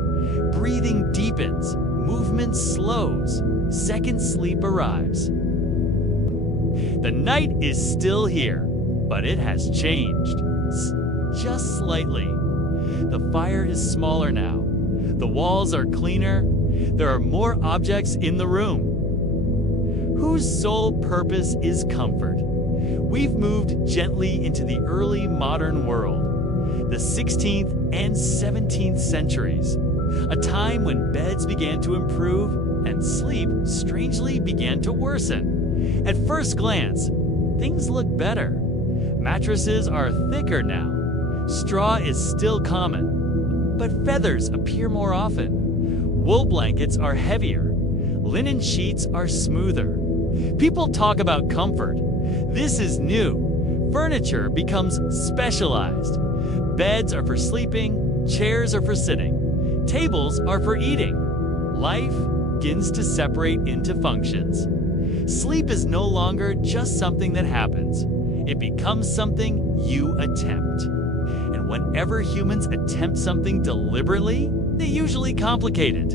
Breathing deepens, movement slows, second sleep arrives. The night is still here, but it has changed. Just slightly. The fire is smaller now. The walls are cleaner. There are more objects in the room. Whose sole purpose is comfort. We've moved gently into the early modern world, the 16th and 17th centuries, a time when beds began to improve and sleep strangely began to worsen. At first glance, things look better. Mattresses are thicker now. Straw is still common, but feathers appear more often. Wool blankets are heavier. Linen sheets are smoother. People talk about comfort. This is new. Furniture becomes specialized. Beds are for sleeping, chairs are for sitting, tables are for eating. Life begins to separate into functions. Sleep is no longer just something that happens. It becomes something you attempt. And whenever humans attempt something deliberately, they usually complicate it.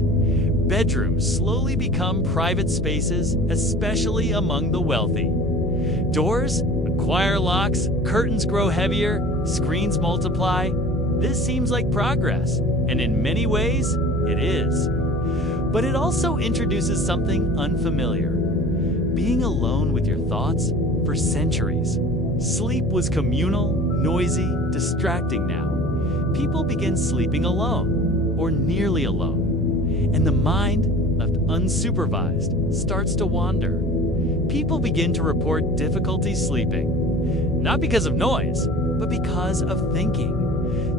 Bedrooms slowly become private spaces, especially among the wealthy. Doors acquire locks, curtains grow heavier, screens multiply. This seems like progress, and in many ways, it is. But it also introduces something unfamiliar. Being alone with your thoughts for centuries. Sleep was communal, noisy, distracting now. People begin sleeping alone, or nearly alone. And the mind, left unsupervised, starts to wander. People begin to report difficulty sleeping, not because of noise, but because of thinking.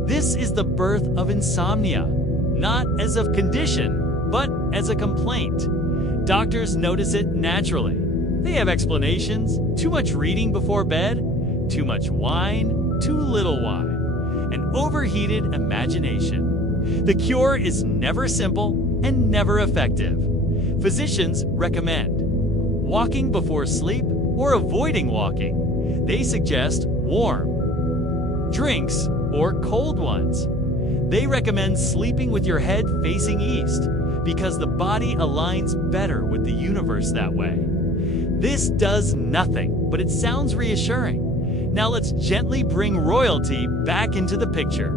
This is the birth of insomnia, not as a condition, but as a complaint. Doctors notice it naturally. They have explanations: too much reading before bed, too much wine, too little wine, an overheated imagination. The cure is never simple and never effective. Physicians recommend walking before sleep, or avoiding walking. They suggest warm drinks or cold ones. They recommend sleeping with your head facing east because the body aligns better with the universe that way. This does nothing, but it sounds reassuring. Now let's gently bring royalty back into the picture.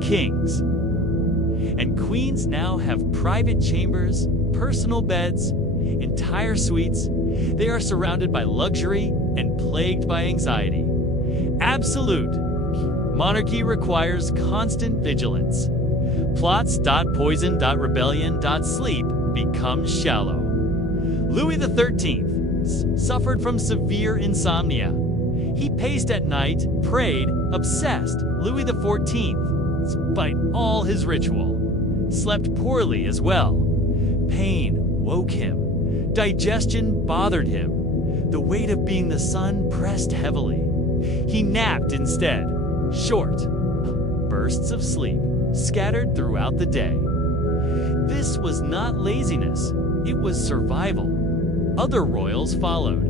Kings and queens now have private chambers, personal beds, entire suites. They are surrounded by luxury and plagued by anxiety. Absolute monarchy requires constant vigilance. Plots.poison.rebellion.sleep becomes shallow. Louis XIII suffered from severe insomnia. He paced at night, prayed, obsessed. Louis XIV, despite all his ritual, slept poorly as well. Pain woke him. Digestion bothered him. The weight of being the sun pressed heavily. He napped instead. Short bursts of sleep scattered throughout the day. This was not laziness, it was survival. Other royals followed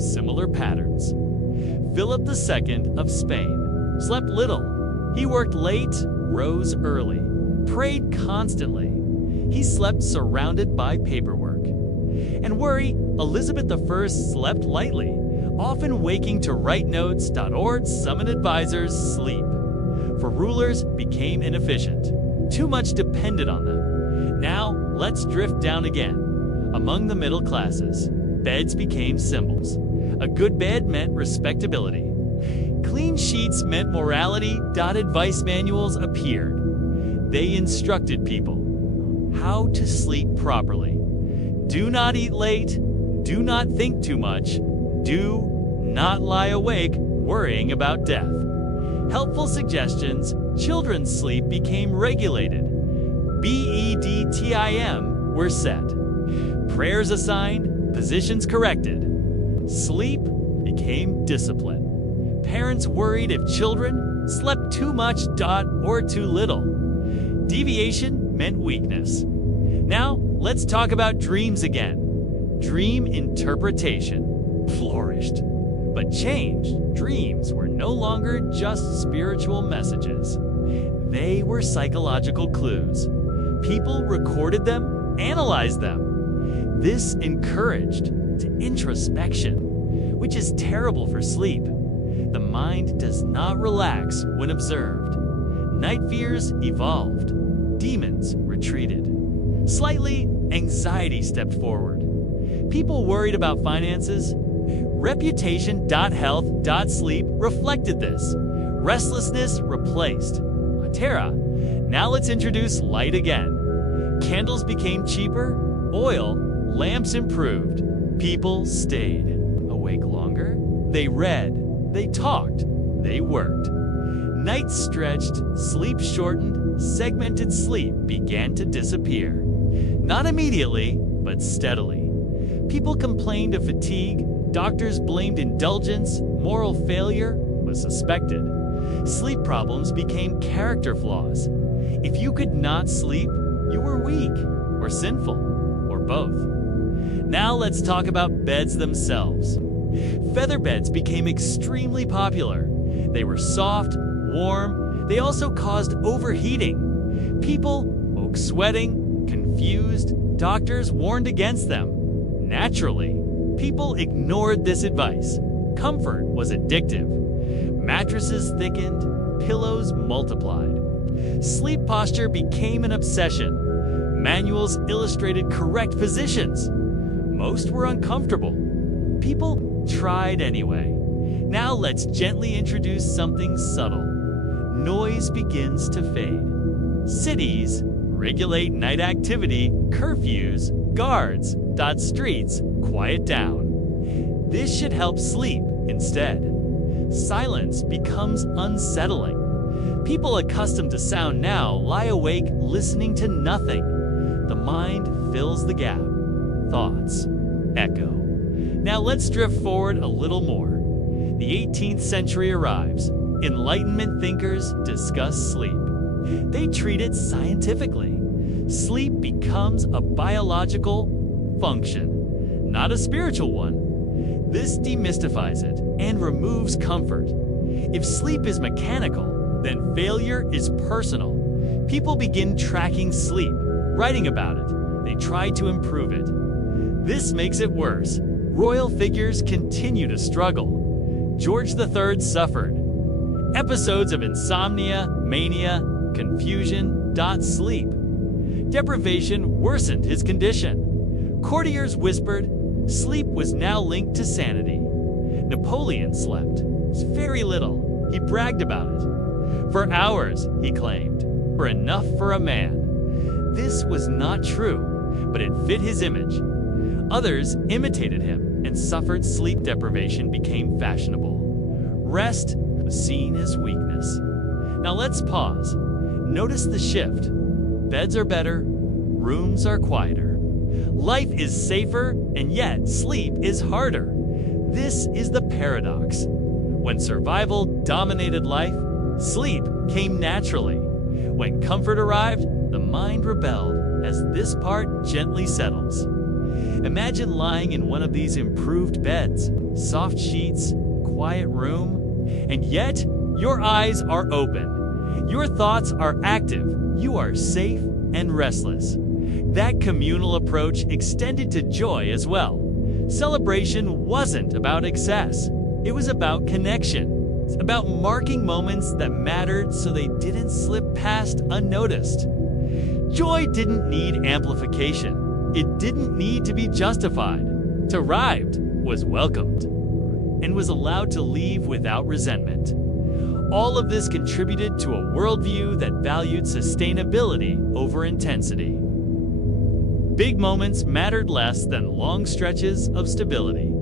similar patterns. Philip II of Spain slept little. He worked late, rose early, prayed constantly. He slept surrounded by paperwork. And worry, Elizabeth I slept lightly, often waking to write notes. Summon advisors, sleep. For rulers became inefficient. Too much depended on them. Now, let's drift down again. Among the middle classes, beds became symbols. A good bed meant respectability. Clean sheets meant morality. Advice manuals appeared. They instructed people how to sleep properly. Do not eat late. Do not think too much. Do not lie awake worrying about death. Helpful suggestions. Children's sleep became regulated. BEDTIM were set. Prayers assigned, positions corrected. Sleep became discipline. Parents worried if children slept too much or too little. Deviation meant weakness. Now, let's talk about dreams again. Dream interpretation flourished, but changed. Dreams were no longer just spiritual messages. They were psychological clues. People recorded them, analyzed them. This encouraged introspection, which is terrible for sleep. The mind does not relax when observed. Night fears evolved. Demons retreated. Slightly, anxiety stepped forward. People worried about finances. Reputation.health.sleep reflected this. Restlessness replaced. Terra. Now let's introduce light again. Candles became cheaper. Oil, lamps improved. People stayed awake longer. They read. They talked. They worked. Nights stretched. Sleep shortened. Segmented sleep began to disappear. Not immediately, but steadily. People complained of fatigue. Doctors blamed indulgence. Moral failure was suspected. Sleep problems became character flaws. If you could not sleep, you were weak, or sinful, or both. Now let's talk about beds themselves. Feather beds became extremely popular. They were soft, warm. They also caused overheating. People woke sweating, confused. Doctors warned against them. Naturally, people ignored this advice. Comfort was addictive. Mattresses thickened, pillows multiplied. Sleep posture became an obsession. Manuals illustrated correct positions. Most were uncomfortable. People tried anyway. Now let's gently introduce something subtle. Noise begins to fade. Cities regulate night activity, curfews, guards. Streets quiet down. This should help sleep instead. Silence becomes unsettling. People accustomed to sound now lie awake listening to nothing. The mind fills the gap. Thoughts echo. Now let's drift forward a little more. The 18th century arrives. Enlightenment thinkers discuss sleep. They treat it scientifically. Sleep becomes a biological function, not a spiritual one. This This demystifies it and removes comfort. If sleep is mechanical, then failure is personal. People begin tracking sleep, writing about it. They try to improve it. This makes it worse. Royal figures continue to struggle. George III suffered. Episodes of insomnia, mania, confusion, sleep. Deprivation worsened his condition. Courtiers whispered, sleep was now linked to sanity. Napoleon slept. Very little. He bragged about it. For hours, he claimed, were enough for a man. This was not true, but it fit his image. Others imitated him, and suffered sleep deprivation became fashionable. Rest was seen as weakness. Now let's pause. Notice the shift. Beds are better, rooms are quieter. Life is safer, and yet sleep is harder. This is the paradox. When survival dominated life, sleep came naturally. When comfort arrived, the mind rebelled as this part gently settles. Imagine lying in one of these improved beds, soft sheets, quiet room, and yet your eyes are open. Your thoughts are active. You are safe and restless. That communal approach extended to joy as well. Celebration wasn't about excess. It was about connection. It's about marking moments that mattered so they didn't slip past unnoticed. Joy didn't need amplification. It didn't need to be justified. It arrived, was welcomed, and was allowed to leave without resentment. All of this contributed to a worldview that valued sustainability over intensity. Big moments mattered less than long stretches of stability.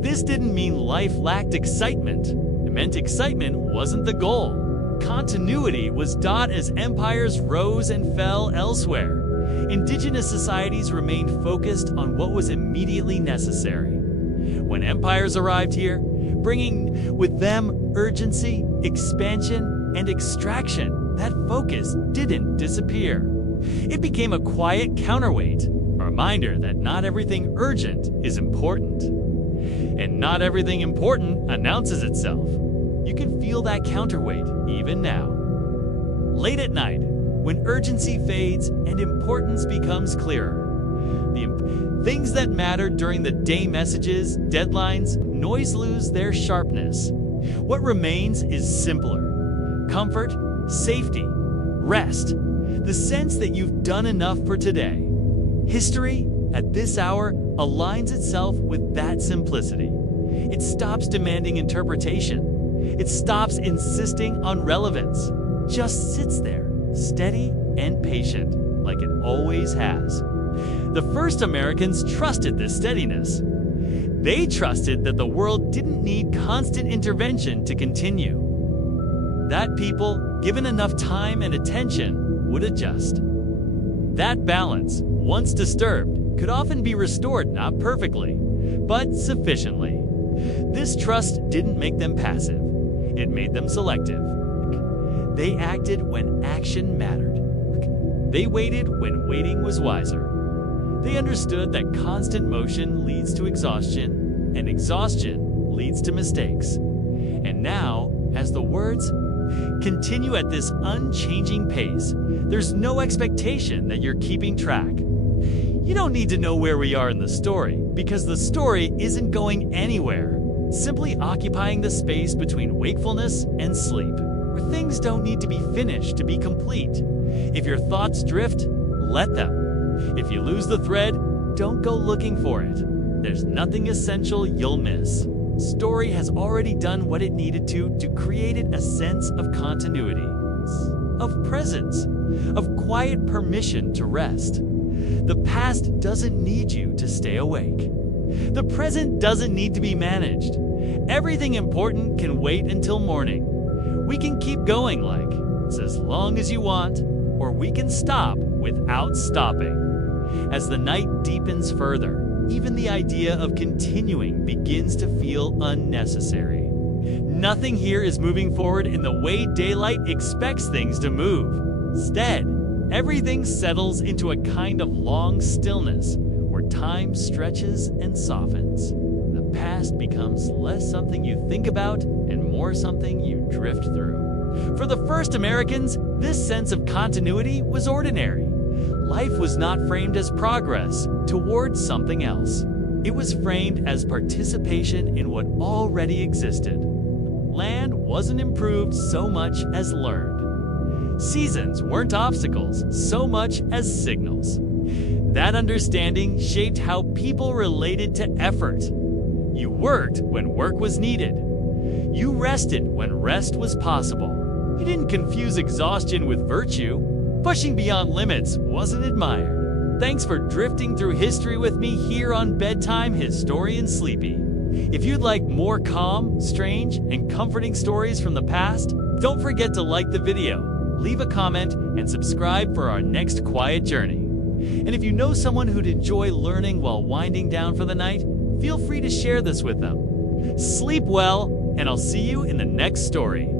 This didn't mean life lacked excitement. It meant excitement wasn't the goal. Continuity was taught as empires rose and fell elsewhere. Indigenous societies remained focused on what was immediately necessary. When empires arrived here, bringing with them urgency, expansion, and extraction, that focus didn't disappear. It became a quiet counterweight, a reminder that not everything urgent is important. And not everything important announces itself. You can feel that counterweight even now. Late at night, when urgency fades and importance becomes clearer. The things that mattered during the day, messages, deadlines, noise, lose their sharpness. What remains is simpler. Comfort, safety, rest. The sense that you've done enough for today. History, at this hour, aligns itself with that simplicity. It stops demanding interpretation. It stops insisting on relevance. Just sits there, steady and patient, like it always has. The first Americans trusted this steadiness. They trusted that the world didn't need constant intervention to continue. That people, given enough time and attention, would adjust. That balance, once disturbed, could often be restored not perfectly, but sufficiently. This trust didn't make them passive. It made them selective. They acted when action mattered. They waited when waiting was wiser. They understood that constant motion leads to exhaustion, and exhaustion leads to mistakes. And now, as the words continue at this unchanging pace, there's no expectation that you're keeping track. You don't need to know where we are in the story, because the story isn't going anywhere, simply occupying the space between wakefulness and sleep, where things don't need to be finished to be complete. If your thoughts drift, let them. If you lose the thread, don't go looking for it. There's nothing essential you'll miss. Story has already done what it needed to create a sense of continuity, of presence, of quiet permission to rest. The past doesn't need you to stay awake. The present doesn't need to be managed. Everything important can wait until morning. We can keep going like, it's as long as you want, or we can stop without stopping. As the night deepens further, even the idea of continuing begins to feel unnecessary. Nothing here is moving forward in the way daylight expects things to move. Instead, everything settles into a kind of long stillness where time stretches and softens. The past becomes less something you think about and more something you drift through. For the first Americans, this sense of continuity was ordinary. Life was not framed as progress towards something else. It was framed as participation in what already existed. Land wasn't improved so much as learned. Seasons weren't obstacles so much as signals. That understanding shaped how people related to effort. You worked when work was needed. You rested when rest was possible. You didn't confuse exhaustion with virtue. Pushing beyond limits wasn't admired. Thanks for drifting through history with me here on Bedtime Historian Sleepy. If you'd like more calm, strange, and comforting stories from the past, don't forget to like the video, leave a comment, and subscribe for our next quiet journey. And if you know someone who'd enjoy learning while winding down for the night, feel free to share this with them. Sleep well, and I'll see you in the next story.